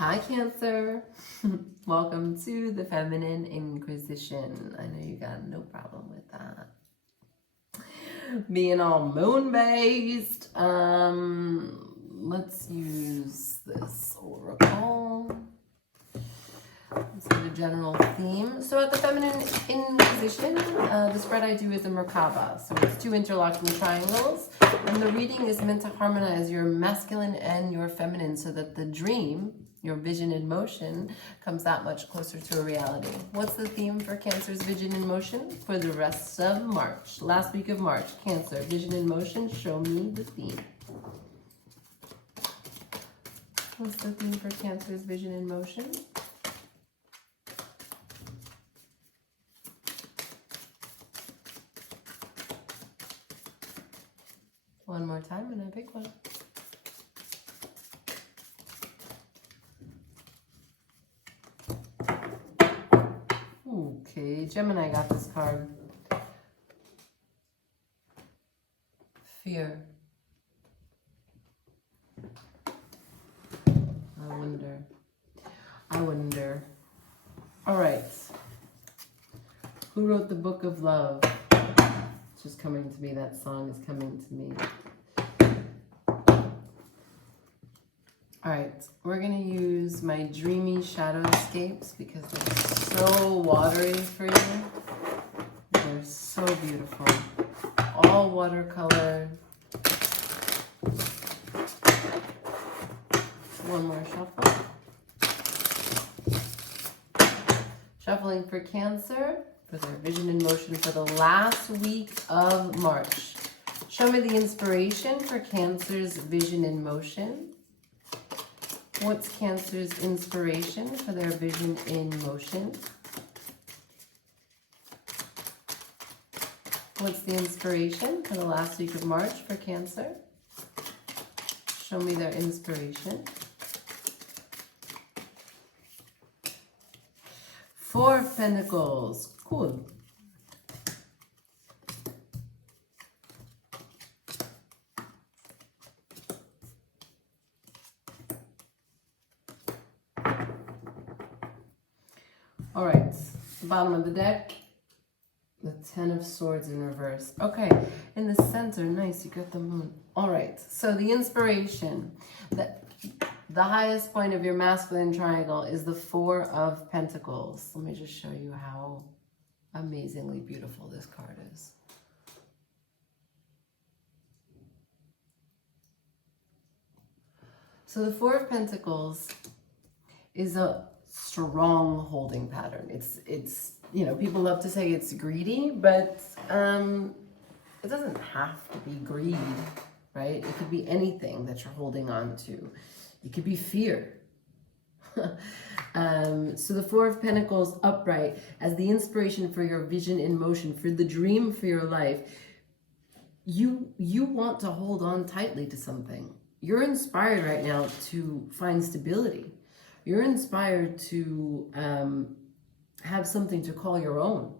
Hi, Cancer. Welcome to the Feminine Inquisition. I know you got no problem with that. Being all moon-based. Let's use this oracle. Let's get a general theme. So at the Feminine Inquisition, the spread I do is a Merkaba. So it's two interlocking triangles. And the reading is meant to harmonize your masculine and your feminine so that the dream, your vision in motion, comes that much closer to a reality. What's the theme for Cancer's vision in motion for the rest of March? Last week of March, Cancer, vision in motion, show me the theme. What's the theme for Cancer's vision in motion? One more time and I pick one. Okay, Gemini got this card. Fear. I wonder. All right. Who wrote the Book of Love? It's just coming to me. That song is coming to me. All right, we're gonna use my dreamy shadowscapes because they're so watery for you. They're so beautiful. All watercolor. One more shuffle. Shuffling for Cancer for their vision in motion for the last week of March. Show me the inspiration for Cancer's vision in motion. What's Cancer's inspiration for their vision in motion? What's the inspiration for the last week of March for Cancer? Show me their inspiration. 4 of Pentacles. Cool. All right, bottom of the deck, the 10 of Swords in reverse. Okay, in the center, nice, you got the moon. All right, so the inspiration, the highest point of your masculine triangle is the 4 of Pentacles. Let me just show you how amazingly beautiful this card is. So the 4 of Pentacles is a strong holding pattern. It's you know, people love to say it's greedy, but it doesn't have to be greed, right? It could be anything that you're holding on to. It could be fear. So the 4 of Pentacles upright as the inspiration for your vision in motion, for the dream for your life. You want to hold on tightly to something. You're inspired right now to find stability. You're inspired to have something to call your own.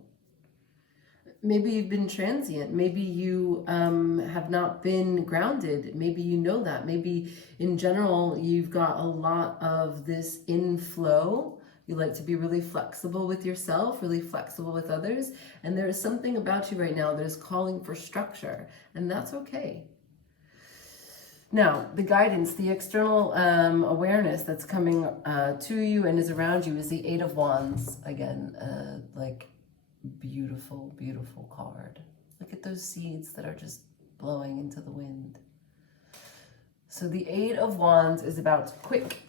Maybe you've been transient. Maybe you have not been grounded. Maybe you know that. Maybe in general, you've got a lot of this inflow. You like to be really flexible with yourself, really flexible with others. And there is something about you right now that is calling for structure. And that's okay. Now, the guidance, the external awareness that's coming to you and is around you is the 8 of Wands. Again, like beautiful, beautiful card. Look at those seeds that are just blowing into the wind. So the 8 of Wands is about quick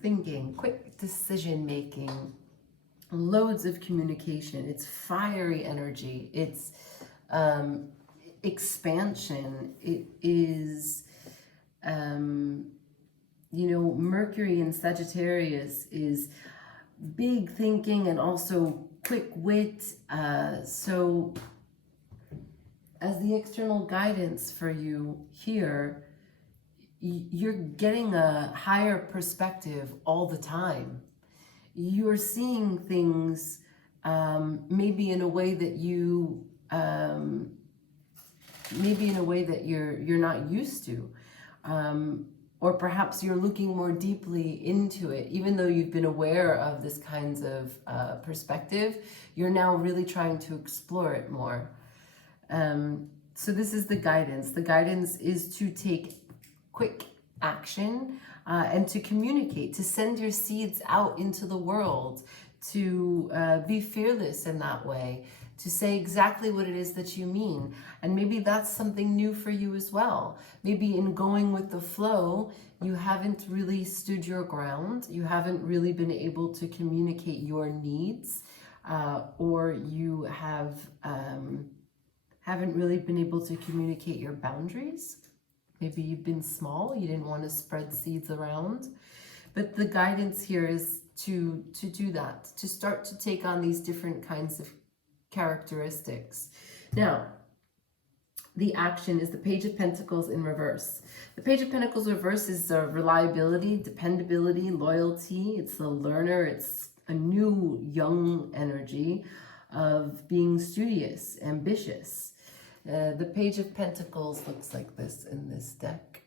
thinking, quick decision making, loads of communication. It's fiery energy. It's expansion. It is... you know, Mercury in Sagittarius is big thinking and also quick wit. So as the external guidance for you here, you're getting a higher perspective all the time. You're seeing things maybe in a way that you you're not used to. or perhaps you're looking more deeply into it. Even though you've been aware of this kinds of perspective, you're now really trying to explore it more. So this is the guidance. The guidance is to take quick action and to communicate, to send your seeds out into the world, to be fearless in that way, to say exactly what it is that you mean. And maybe that's something new for you as well. Maybe in going with the flow, you haven't really stood your ground. You haven't really been able to communicate your needs, or you haven't really been able to communicate your boundaries. Maybe you've been small, you didn't want to spread seeds around. But the guidance here is to do that, to start to take on these different kinds of characteristics. Now, the action is the Page of Pentacles in reverse. The Page of Pentacles reverse is reliability, dependability, loyalty. It's the learner. It's a new, young energy of being studious, ambitious. The Page of Pentacles looks like this in this deck.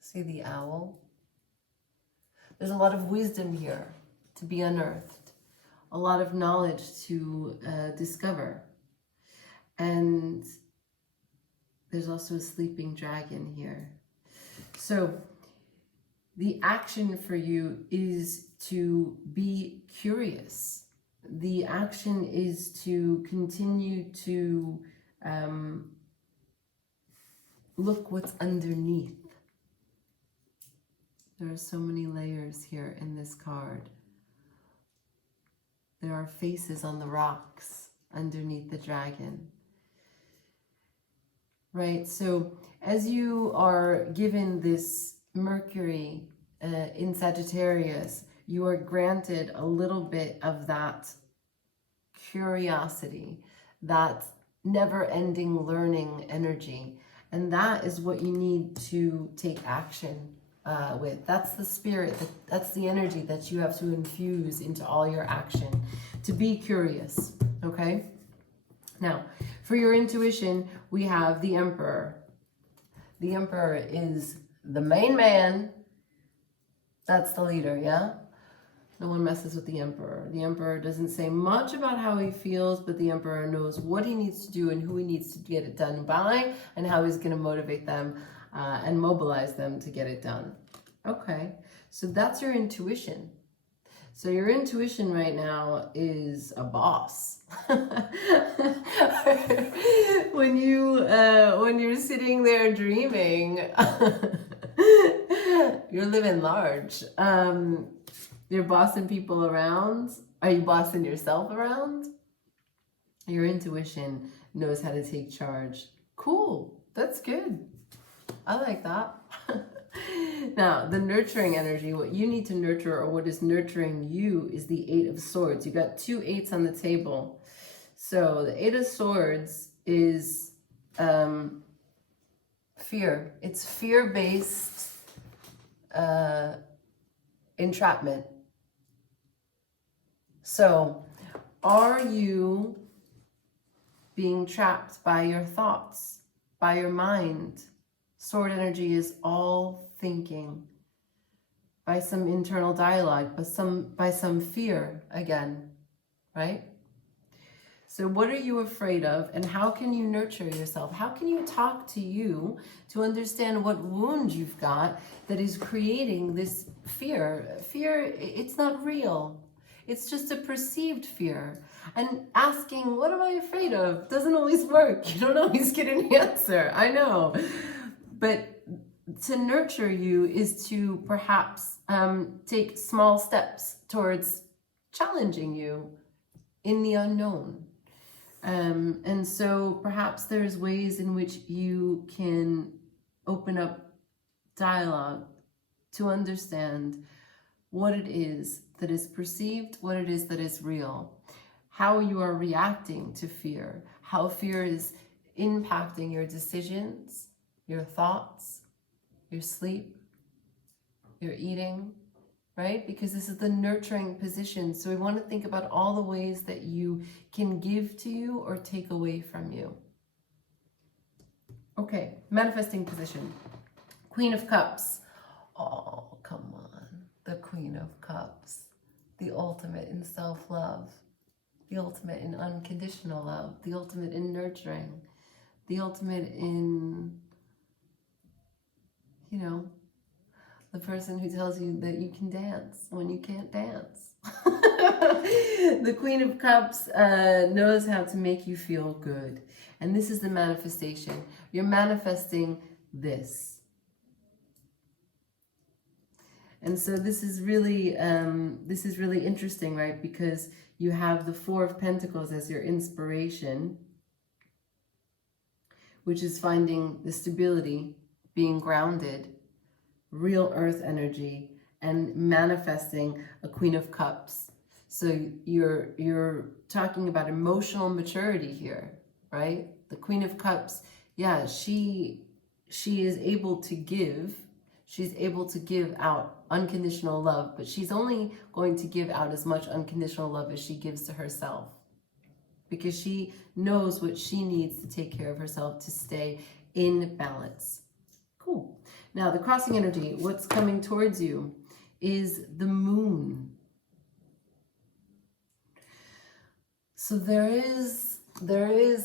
See the owl? There's a lot of wisdom here to be unearthed, a lot of knowledge to discover. And there's also a sleeping dragon here. So the action for you is to be curious. The action is to continue to look what's underneath. There are so many layers here in this card. There are faces on the rocks underneath the dragon. Right, so as you are given this Mercury in Sagittarius, you are granted a little bit of that curiosity, that never-ending learning energy. And that is what you need to take action with. That's the spirit, that's the energy that you have to infuse into all your action, to be curious, okay? Now, for your intuition, we have the Emperor. The Emperor is the main man. That's the leader, yeah? No one messes with the Emperor. The Emperor doesn't say much about how he feels, but the Emperor knows what he needs to do and who he needs to get it done by, and how he's going to motivate them and mobilize them to get it done. Okay, so that's your intuition. So your intuition right now is a boss. When you're sitting there dreaming, you're living large. You're bossing people around. Are you bossing yourself around? Your intuition knows how to take charge. Cool, that's good. I like that. Now, the nurturing energy, what you need to nurture, or what is nurturing you, is the Eight of Swords. You've got two eights on the table. So the Eight of Swords is fear. It's fear-based entrapment. So are you being trapped by your thoughts, by your mind? Sword energy is all thinking, by some internal dialogue, by some fear again, right? So what are you afraid of, and how can you nurture yourself? How can you talk to you to understand what wound you've got that is creating this fear? Fear, it's not real. It's just a perceived fear. And asking, what am I afraid of, doesn't always work. You don't always get an answer, I know. But to nurture you is to perhaps take small steps towards challenging you in the unknown. And so perhaps there's ways in which you can open up dialogue to understand what it is that is perceived, what it is that is real, how you are reacting to fear, how fear is impacting your decisions, your thoughts, your sleep, your eating, right? Because this is the nurturing position. So we want to think about all the ways that you can give to you or take away from you. Okay, manifesting position. Queen of Cups. Oh, come on. The Queen of Cups. The ultimate in self-love. The ultimate in unconditional love. The ultimate in nurturing. The ultimate in, you know, the person who tells you that you can dance when you can't dance. The Queen of Cups knows how to make you feel good. And this is the manifestation. You're manifesting this. And so this is really interesting, right? Because you have the Four of Pentacles as your inspiration, which is finding the stability, being grounded, real earth energy, and manifesting a Queen of Cups. So you're talking about emotional maturity here, right? The Queen of Cups, yeah, she is able to give. She's able to give out unconditional love, but she's only going to give out as much unconditional love as she gives to herself, because she knows what she needs to take care of herself to stay in balance. Cool. Now, the crossing energy, what's coming towards you is the moon. So there is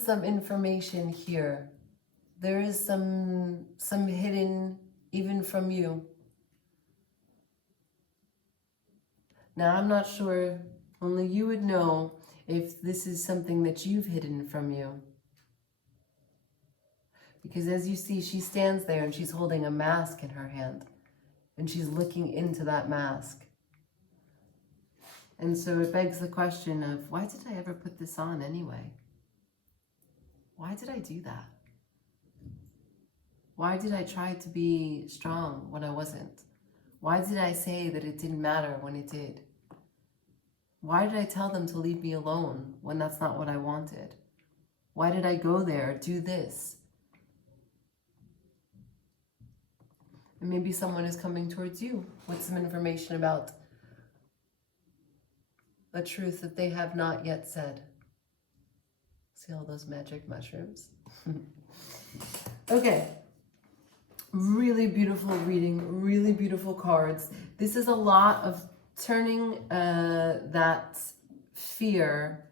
some information here. There is some hidden, even from you. Now, I'm not sure, only you would know if this is something that you've hidden from you. Because as you see, she stands there and she's holding a mask in her hand. And she's looking into that mask. And so it begs the question of, why did I ever put this on anyway? Why did I do that? Why did I try to be strong when I wasn't? Why did I say that it didn't matter when it did? Why did I tell them to leave me alone when that's not what I wanted? Why did I go there, do this? And maybe someone is coming towards you with some information about a truth that they have not yet said. See all those magic mushrooms? Okay. Really beautiful reading, really beautiful cards. This is a lot of turning that fear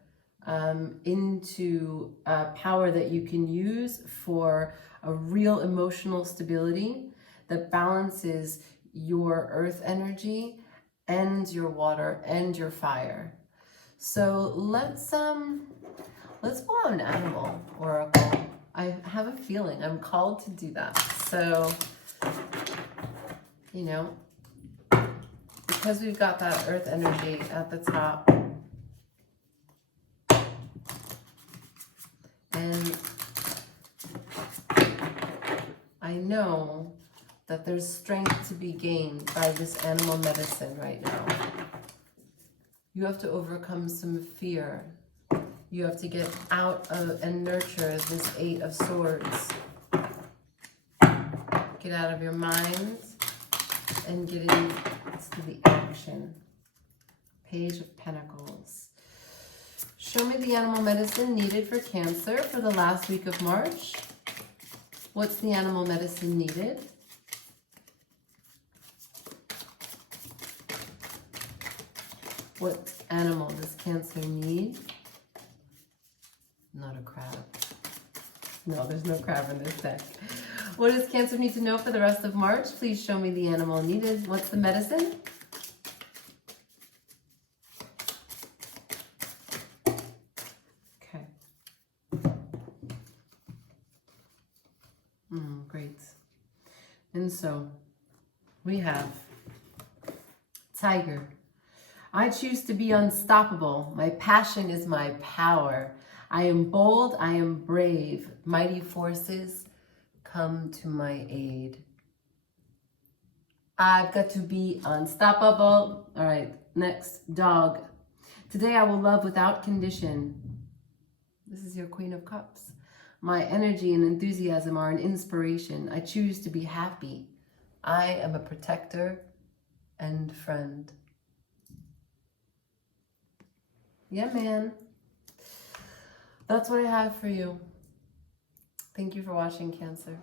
into power that you can use for a real emotional stability that balances your earth energy and your water and your fire. So let's pull out an animal oracle. I have a feeling I'm called to do that. So, you know, because we've got that earth energy at the top, and I know that there's strength to be gained by this animal medicine right now. You have to overcome some fear. You have to get out of and nurture this Eight of Swords. Get out of your mind and get into the action. Page of Pentacles. Show me the animal medicine needed for Cancer for the last week of March. What's the animal medicine needed? What animal does Cancer need? Not a crab. No, there's no crab in this deck. What does Cancer need to know for the rest of March? Please show me the animal needed. What's the medicine? Okay. Great. And so we have Tiger. I choose to be unstoppable. My passion is my power. I am bold, I am brave. Mighty forces come to my aid. I've got to be unstoppable. All right, next, Dog. Today I will love without condition. This is your Queen of Cups. My energy and enthusiasm are an inspiration. I choose to be happy. I am a protector and friend. Yeah, man. That's what I have for you. Thank you for watching, Cancer.